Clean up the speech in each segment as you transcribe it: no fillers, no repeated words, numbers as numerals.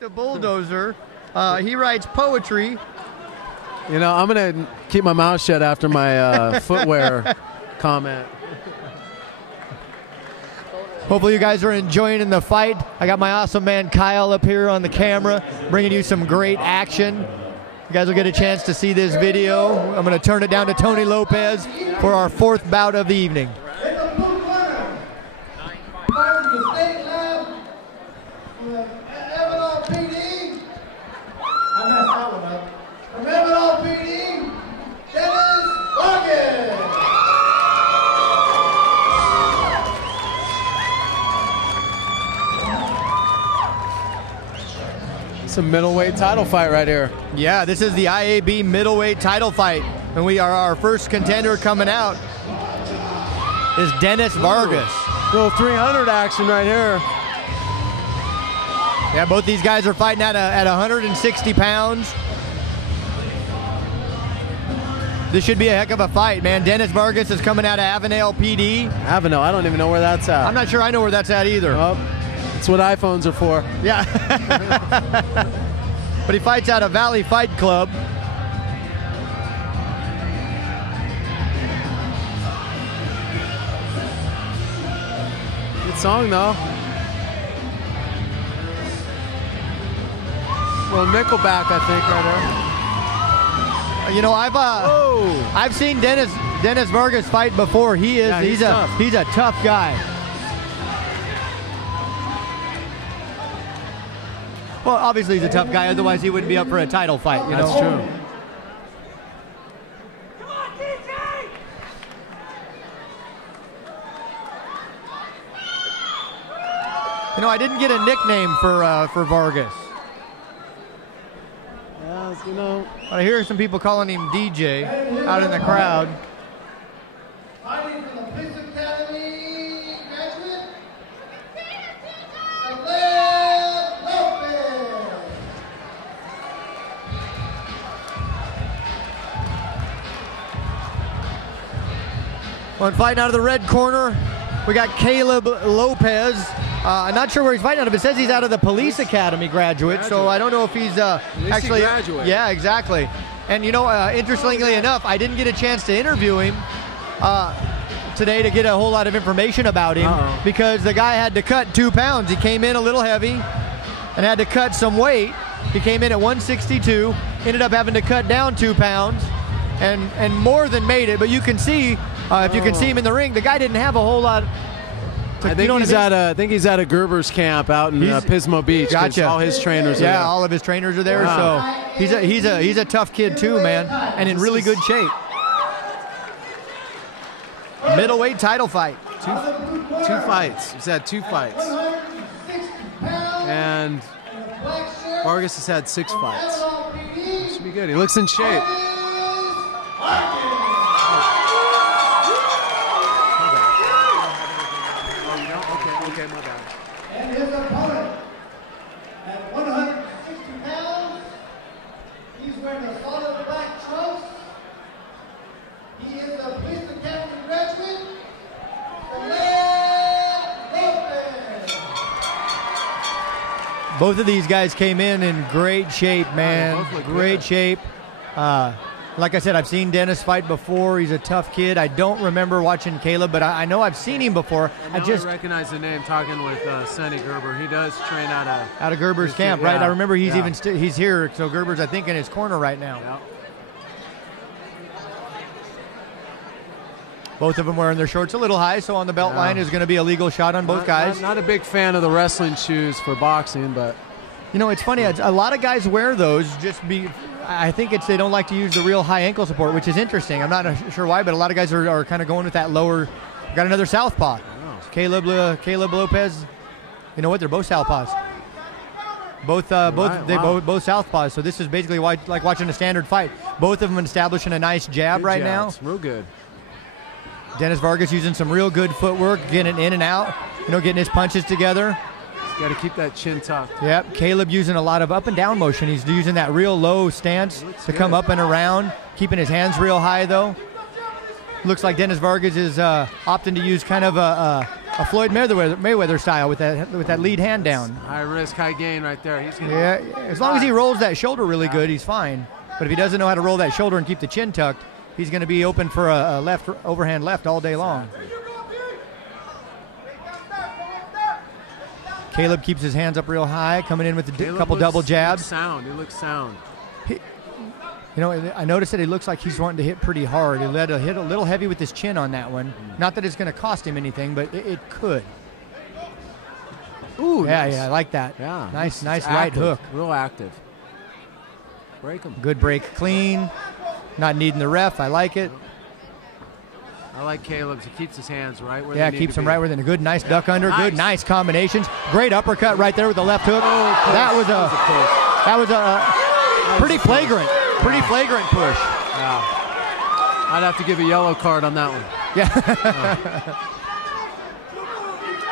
the bulldozer. He writes poetry. You know, I'm going to keep my mouth shut after my footwear comment. Hopefully you guys are enjoying the fight. I got my awesome man Kyle up here on the camera, bringing you some great action. You guys will get a chance to see this video. I'm going to turn it down to Tony Lopez for our fourth bout of the evening. It's a middleweight title fight right here. Yeah, this is the IAB middleweight title fight. And we are our first contender coming out is Dennis Vargas. Little 300 action right here. Yeah, both these guys are fighting at 160 pounds. This should be a heck of a fight, man. Dennis Vargas is coming out of Avenal PD. Avenal, I don't even know where that's at. I'm not sure I know where that's at either. Oh, that's what iPhones are for. Yeah. But he fights out of Valley Fight Club. Good song, though. Well, Nickelback, I think, right there. You know, I've seen Dennis Vargas fight before. He's a tough guy. Well, obviously he's a tough guy, otherwise he wouldn't be up for a title fight, you know? That's true. Come on, DJ! You know, I didn't get a nickname for Vargas. Well, you know, I hear some people calling him DJ out in the crowd. Fighting from the Police Academy graduate, Lopez. Well, fighting out of the red corner, we got Caleb Lopez. I'm not sure where he's fighting out of. It says he's out of the Police Academy graduate, so I don't know if he's actually. Graduate. Yeah, exactly. And you know, interestingly enough, I didn't get a chance to interview him today to get a whole lot of information about him because the guy had to cut 2 pounds. He came in a little heavy and had to cut some weight. He came in at 162, ended up having to cut down 2 pounds, and more than made it. But you can see, if you can see him in the ring, the guy didn't have a whole lot. I think he's at a Gerber's camp out in Pismo Beach. Gotcha. All his trainers are there. Yeah, all of his trainers are there. Wow. So he's a tough kid too, man, and in really good shape. Middleweight title fight. Two fights. He's had 2 fights. And Vargas has had 6 fights. Should be good. He looks in shape. Okay, my bad. And his opponent at 160 pounds, he's wearing a solid black trunks. He is a Police Academy graduate, Lopez. Both of these guys came in great shape, man. Great shape. Like I said, I've seen Dennis fight before. He's a tough kid. I don't remember watching Caleb, but I know I've seen him before. I just recognize the name talking with Sonny Gerber. He does train out of Gerber's camp, right? Yeah. I remember he's he's here, so Gerber's I think in his corner right now. Yeah. Both of them wearing their shorts a little high, so on the belt line is going to be a legal shot on both guys. Not a big fan of the wrestling shoes for boxing, but you know, it's funny. A lot of guys wear those I think they don't like to use the real high ankle support, which is interesting. I'm not sure why, but a lot of guys are kind of going with that lower. Got another southpaw. Caleb Lopez. You know what? They're both southpaws. Both southpaws. So this is basically like watching a standard fight. Both of them establishing a nice jab right now. Real good. Dennis Vargas using some real good footwork, getting in and out. You know, getting his punches together. Got to keep that chin tucked. Yep, Caleb using a lot of up and down motion. He's using that real low stance to come up and around, keeping his hands real high though. Looks like Dennis Vargas is opting to use kind of a a Floyd Mayweather style with that lead hand down. High risk, high gain right there. He's gonna as long as he rolls that shoulder really good, he's fine. But if he doesn't know how to roll that shoulder and keep the chin tucked, he's going to be open for a left overhand left all day long. Caleb keeps his hands up real high, coming in with a couple double jabs. He looks sound. You know, I noticed that he looks like he's wanting to hit pretty hard. He let hit a little heavy with his chin on that one. Not that it's going to cost him anything, but it could. Ooh, yeah, nice. I like that. Yeah, nice right active, hook. Real active. Break him. Good break, clean. Not needing the ref. I like it. I like Caleb's. He keeps his hands right where they need keeps them right where they're good. Nice duck under. Good, nice combinations. Great uppercut right there with the left hook. That was a pretty flagrant. Pretty flagrant push. Yeah. I'd have to give a yellow card on that one. Yeah.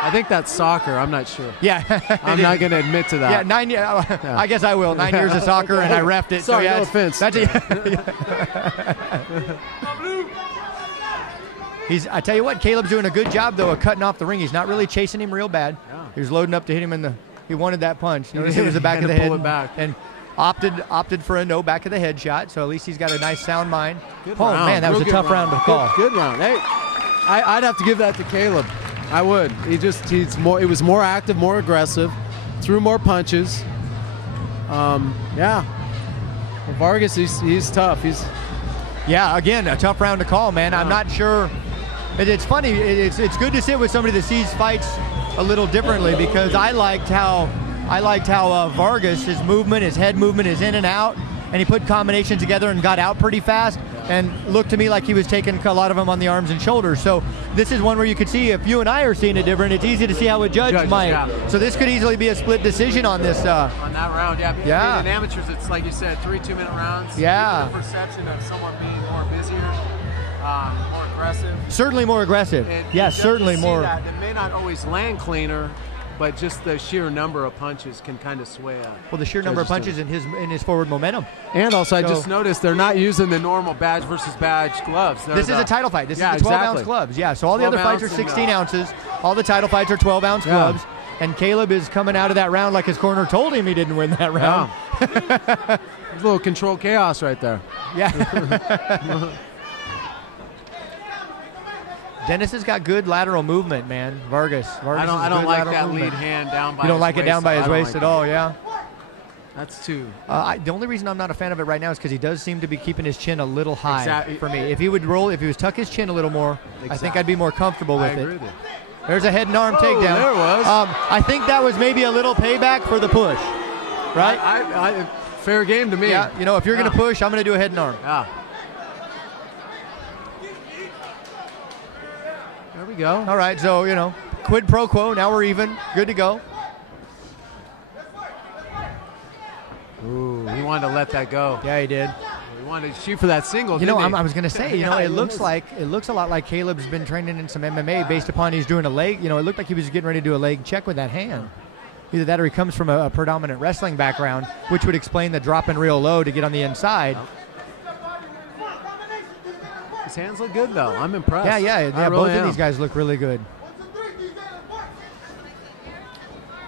I think that's soccer. I'm not sure. Yeah. I'm not going to admit to that. Yeah, 9 years. I guess I will. 9 years of soccer, and I reffed it. Sorry, so yeah, no offense. I tell you what, Caleb's doing a good job, though, of cutting off the ring. He's not really chasing him real bad. Yeah. He was loading up to hit him in the – he wanted that punch. Notice it was the back of the head. Pull it back. And opted for a no back of the head shot, so at least he's got a nice sound mind. Good round. Man, that was a tough round to call. Good round. Hey, I'd have to give that to Caleb. I would. He was more active, more aggressive, threw more punches. Yeah. Well, Vargas, he's tough. Yeah, again, a tough round to call, man. I'm not sure. It's funny. It's good to sit with somebody that sees fights a little differently, because I liked how Vargas, his movement, his head movement, his in and out, and he put combinations together and got out pretty fast, and looked to me like he was taking a lot of them on the arms and shoulders. So this is one where you could see, if you and I are seeing it different, it's easy to see how a judge might. Yeah. So this could easily be a split decision on this. On that round, yeah. Yeah. In amateurs, it's like you said, 3 2-minute rounds. Yeah. The perception of someone being more busier, more aggressive. Certainly more aggressive. Yes, certainly more. That. It may not always land cleaner, but just the sheer number of punches can kind of sway out. Well, the sheer number of punches in his forward momentum. And also, I just noticed they're not using the normal badge versus badge gloves. This is a title fight. This is the 12-ounce gloves. Yeah, so all the other fights are 16 ounces. All the title fights are 12-ounce gloves. And Caleb is coming out of that round like his corner told him he didn't win that round. Yeah. A little controlled chaos right there. Yeah. Dennis has got good lateral movement, man. Vargas I don't like that movement. Lead hand down by his waist. You don't like it down by his waist at all, yeah? That's too. The only reason I'm not a fan of it right now is because he does seem to be keeping his chin a little high for me. If he would tuck his chin a little more, I think I'd be more comfortable with it. I agree with you. There's a head and arm takedown. There it was. I think that was maybe a little payback for the push, right? Fair game to me. Yeah, you know, if you're going to push, I'm going to do a head and arm. Yeah. There we go. All right, so, you know, quid pro quo. Now we're even. Good to go. Ooh, he wanted to let that go. Yeah, he did. He wanted to shoot for that single, I was going to say, it looks a lot like Caleb's been training in some MMA based upon he's doing a leg. You know, it looked like he was getting ready to do a leg check with that hand. Either that or he comes from a predominant wrestling background, which would explain the dropping real low to get on the inside. His hands look good, though. I'm impressed. Yeah. Both of these guys look really good.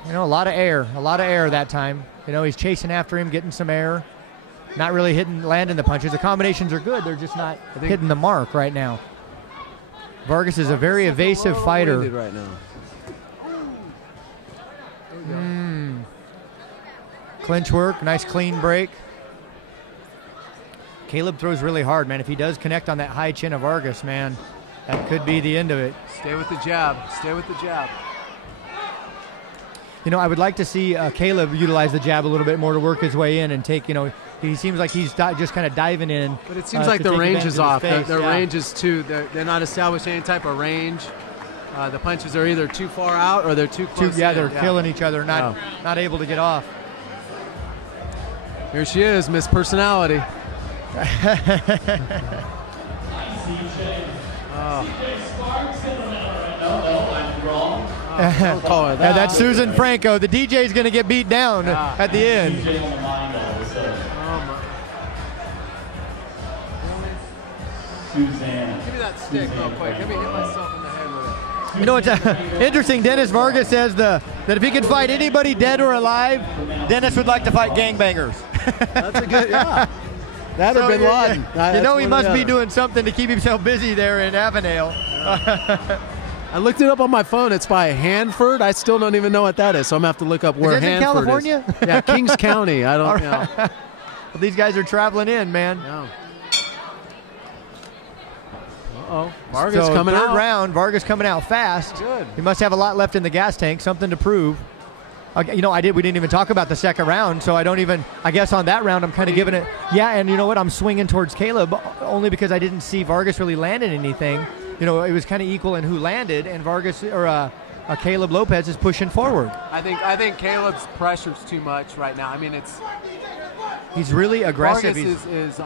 You know, a lot of air that time. You know, he's chasing after him, getting some air. Not really landing the punches. The combinations are good. They're just not hitting the mark right now. Vargas is a very evasive fighter. Right now. Clinch work, nice clean break. Caleb throws really hard, man. If he does connect on that high chin of Vargas, man, that could be the end of it. Stay with the jab. Stay with the jab. You know, I would like to see Caleb utilize the jab a little bit more to work his way in and take, you know, he seems like he's just kind of diving in. But it seems like the range is off. Their range is too, they're not establishing any type of range. The punches are either too far out or they're too close. They're killing each other, not able to get off. Here she is, Miss Personality. That's Susan Franco. The DJ's going to get beat down at the end. Suzanne. Give me that stick real quick. Let me hit myself in the head with it. You know what's interesting? Dennis Vargas says that if he could fight anybody dead or alive, Dennis would like to fight gangbangers. That's a good, yeah. That would have been Laden. You know he must be doing something to keep himself busy there in Avenal. I looked it up on my phone. It's by Hanford. I still don't even know what that is, so I'm going to have to look up where Hanford is. In California? Yeah, Kings County. I don't know. Well, these guys are traveling in, man. Yeah. Uh-oh. Vargas so coming third out. round, Vargas coming out fast. Good. He must have a lot left in the gas tank, something to prove. You know, we didn't even talk about the second round, so I guess on that round I'm kind of giving it. Yeah, and you know what? I'm swinging towards Caleb only because I didn't see Vargas really landing anything. You know, it was kind of equal in who landed, and Vargas or Caleb Lopez is pushing forward. I think Caleb's pressure's too much right now. I mean, he's really aggressive. Vargas is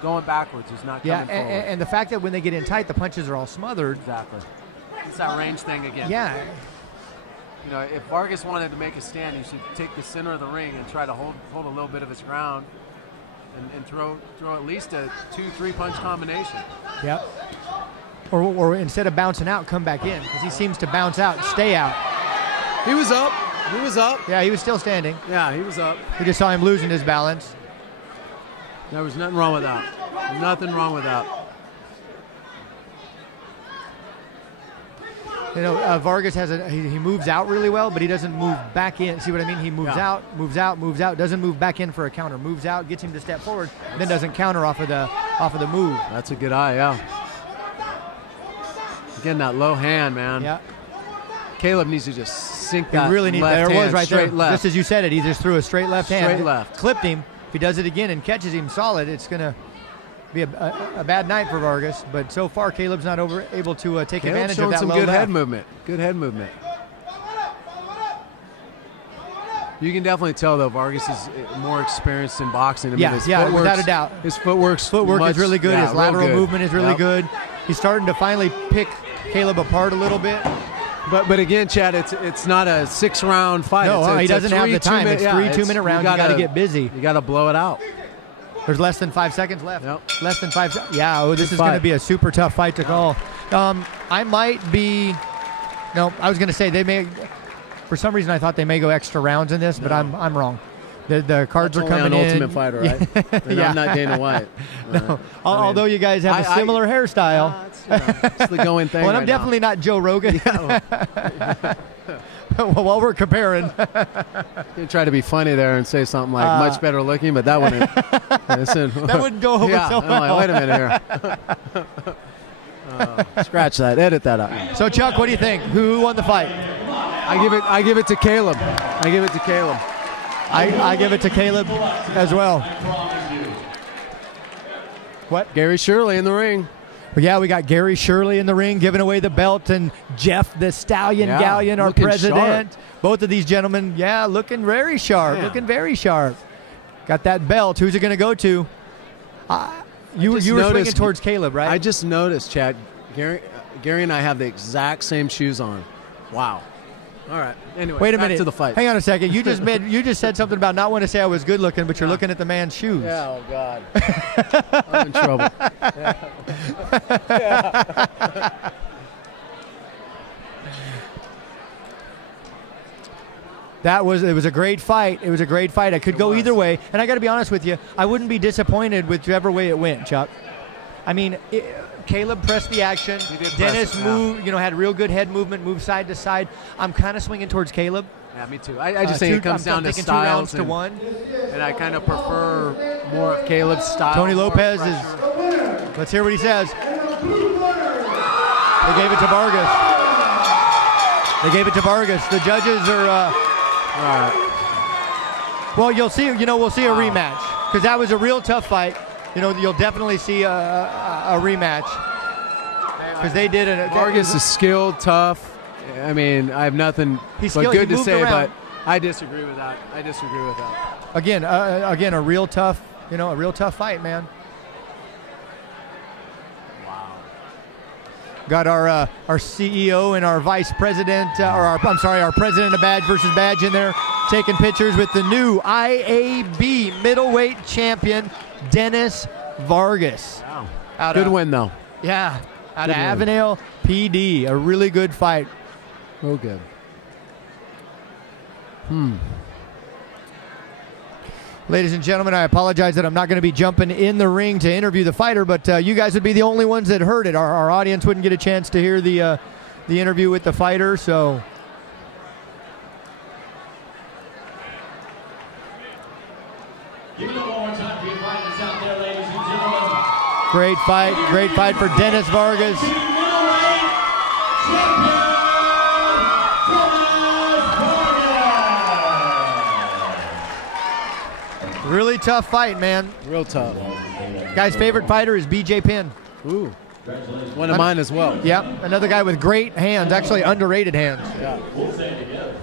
going backwards. He's not coming forward. And the fact that when they get in tight, the punches are all smothered. Exactly. It's that range thing again. Yeah. You know, if Vargas wanted to make a stand, he should take the center of the ring and try to hold a little bit of his ground and throw at least a 2-3 punch combination. Yep. Or instead of bouncing out, come back in, because he seems to bounce out, stay out. He was up. He was up. Yeah, he was still standing. Yeah, he was up. We just saw him losing his balance. There was nothing wrong with that. Nothing wrong with that. You know, Vargas he moves out really well, but he doesn't move back in. See what I mean? He moves out, moves out, moves out, doesn't move back in for a counter. Moves out, gets him to step forward, then doesn't counter off of the move. That's a good eye, yeah. Again, that low hand, man. Yeah. Caleb needs to just sink that really left there hand was right straight there. left. Just as you said it, he just threw a straight left hand. Straight left. Clipped him. If he does it again and catches him solid, it's going to be a bad night for Vargas. But so far, Caleb's not able to take advantage of that some low good left. head movement. Good head movement. You can definitely tell, though, Vargas is more experienced in boxing. I mean, without a doubt. His footwork is really good. Yeah, his lateral movement is really good. He's starting to finally pick Caleb apart a little bit. But again, Chad, it's not a 6-round fight. No, he doesn't have the time. It's 3 2-minute rounds. You got to get busy. You got to blow it out. There's less than 5 seconds left. Yep. Less than 5 seconds. Yeah, this is going to be a super tough fight to call. I might be. No, I was going to say they may. For some reason, I thought they may go extra rounds in this, but I'm wrong. The cards are coming in. Ultimate Fighter, right? And I'm not Dana White. No. Although you guys have a similar hairstyle. It's the going thing. Well, I'm definitely not Joe Rogan. While we're comparing. You try to be funny there and say something like much better looking, but that wouldn't. That wouldn't go over so well. I'm like, wait a minute here. Scratch that. Edit that out. So Chuck, what do you think? Who won the fight? I give it to Caleb. I give it to Caleb. I give it to Caleb as well. What? Gary Shirley in the ring. Yeah, we got Gary Shirley in the ring giving away the belt, and Jeff the Stallion Gallion, our president. Sharp. Both of these gentlemen, looking very sharp. Yeah. Looking very sharp. Got that belt. Who's it going to go to? You were swinging towards Caleb, right? I just noticed, Chad, Gary and I have the exact same shoes on. Wow. All right. Anyway, wait a back minute. to the fight. Hang on a second. You just said something about not wanting to say I was good looking, but you're looking at the man's shoes. Yeah. Oh God. I'm in trouble. Yeah. It was a great fight. It was a great fight. I could go either way, and I got to be honest with you. I wouldn't be disappointed whichever way it went, Chuck. I mean, Caleb pressed the action. Dennis moved, had real good head movement, moved side to side. I'm kind of swinging towards Caleb. Yeah, me too. I just think it comes down to styles. 2 rounds to 1. And I kind of prefer more of Caleb's style. Tony Lopez is. Let's hear what he says. They gave it to Vargas. They gave it to Vargas. The judges are. All right. Well, you'll see. We'll see a rematch because that was a real tough fight. You'll definitely see a rematch because they did it. Vargas is skilled, tough. I mean, I have nothing but good to say, but I disagree with that. Again, a real tough, a real tough fight, man. Wow. Got our CEO and our vice president, our president of Badge versus Badge in there, taking pictures with the new IAB middleweight champion, Dennis Vargas. Wow. Good win, though. Yeah. Out of Avenal, PD. A really good fight. Real good. Ladies and gentlemen, I apologize that I'm not going to be jumping in the ring to interview the fighter, but you guys would be the only ones that heard it. Our audience wouldn't get a chance to hear the interview with the fighter, so... Give it one more time for your fighters out there, ladies and gentlemen. Great fight for Dennis Vargas. Really tough fight, man. Real tough. Guy's favorite fighter is BJ Penn. Ooh. One of mine as well. Yep, another guy with great hands, actually underrated hands. Yeah. We'll say it together.